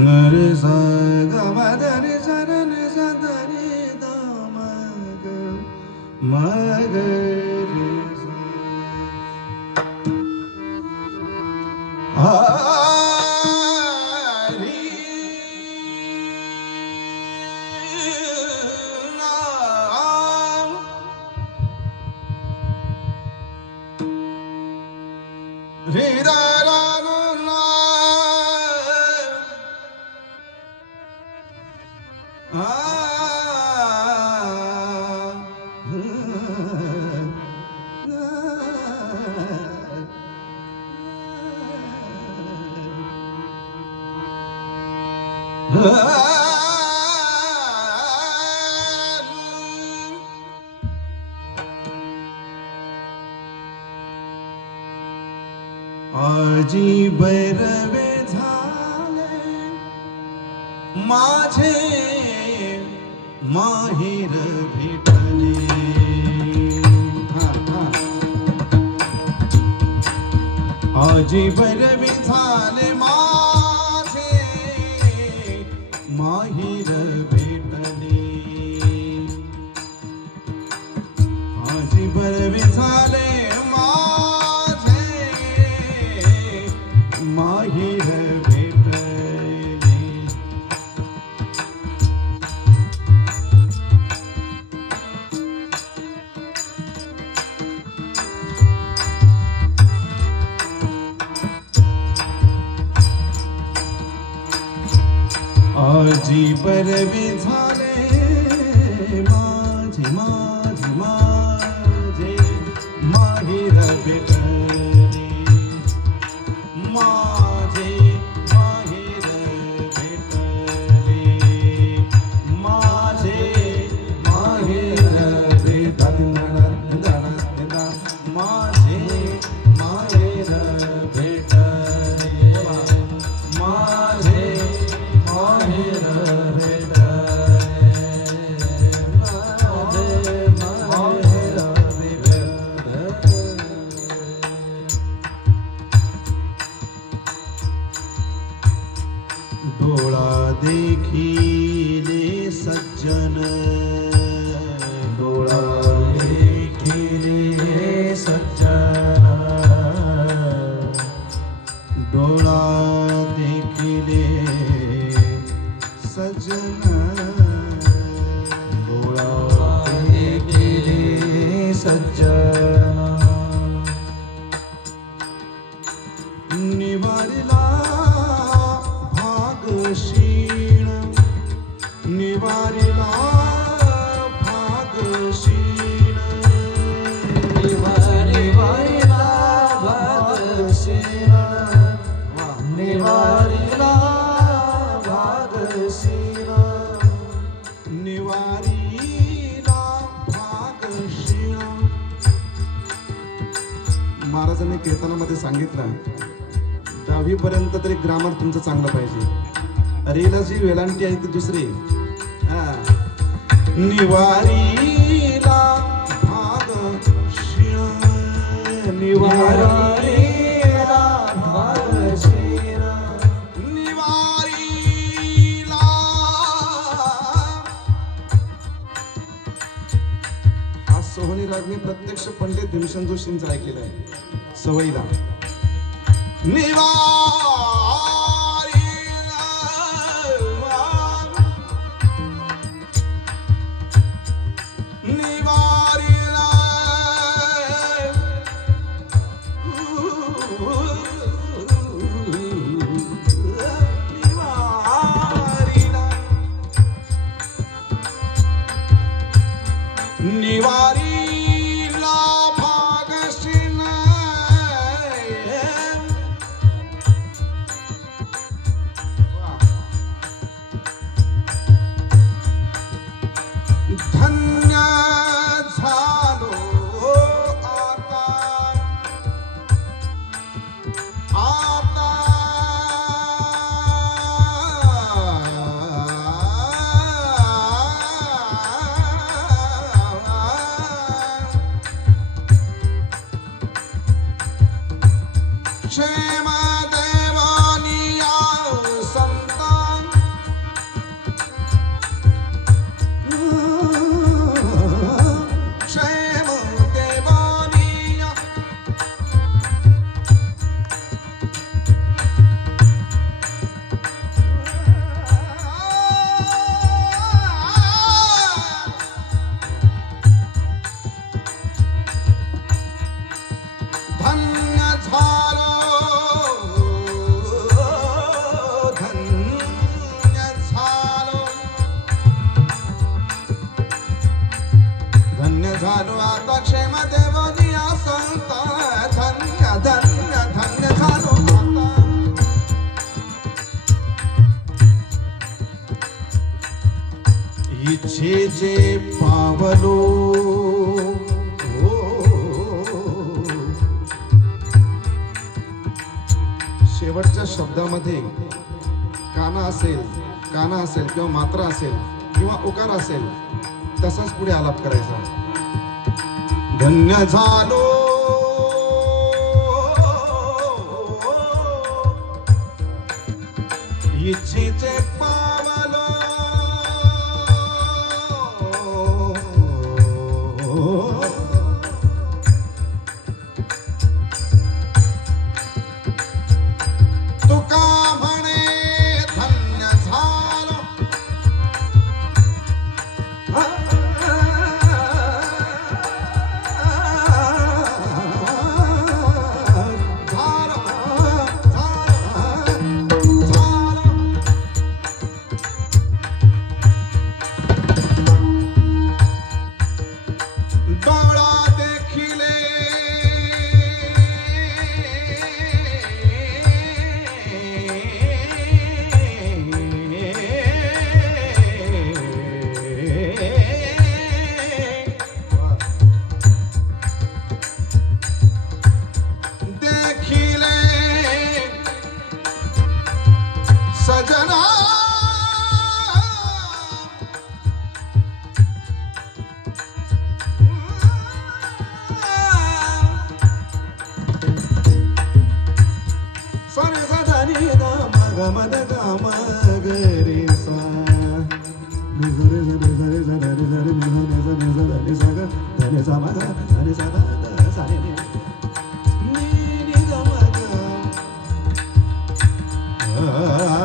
नरे सा ग म ध नि सा र नि सा ध नि द म ग रे सा आ रि ना रे दा रा आजी भैरवे झाले माझे माहेर भेटले आजी भैरवे झाले माझे माहेर भेटले आजी भैरवे झाले माहेर भेटले आजी परवी झाले माझे माझे माझे माहेर भेटले माझे माहेर भेटले माझे माहेर भेटले माझे माहेर भेटले माझे माहेर डोळा देखिले सज्जन डोळा देखिले सज्जन डोळा देखिले सज्जन डोळा देखिले सज्जन निवारिला भागशीण निवारिला भागशीण निवारिला भागशीण निवारिला भागशीण निवारिला भागशीण महाराजांनी कीर्तनामध्ये सांगितलं 10वी पर्यंत तरी ग्रामर तुमचं चांगलं पाहिजे. रेला जी वेलांटी आहे ती दुसरी निवारीला भाग निवारीला भाग निवारीला हा सोहनी राग मी प्रत्यक्ष पंडित भीमसेन जोशींचा ऐकलेला आहे सवयीला निवारीला भागशीन क्षेम देवानिया संतान क्षेम देवानिया धन्य झालो धन्य झालो धन्य झालो आता क्षेम देवनिया संत धन्य धन्य धन्य झालो आता इच्छेचे पावलो शेवटच्या शब्दामध्ये काना असेल किंवा मात्रा असेल किंवा उकार असेल तसाच पुढे आलाप करायचा धन्य झालो इच्छेचे पावलो तुका म्हणे धन्य झालो डोळा देखिले देखिले सजना सरे सदानी दा मग मद गा मग रे सा नि सरे सरे सरे सरे सरे नि सरे सरे सरे सरे धने सा मग धने सा दा सा नि नि दा मग ah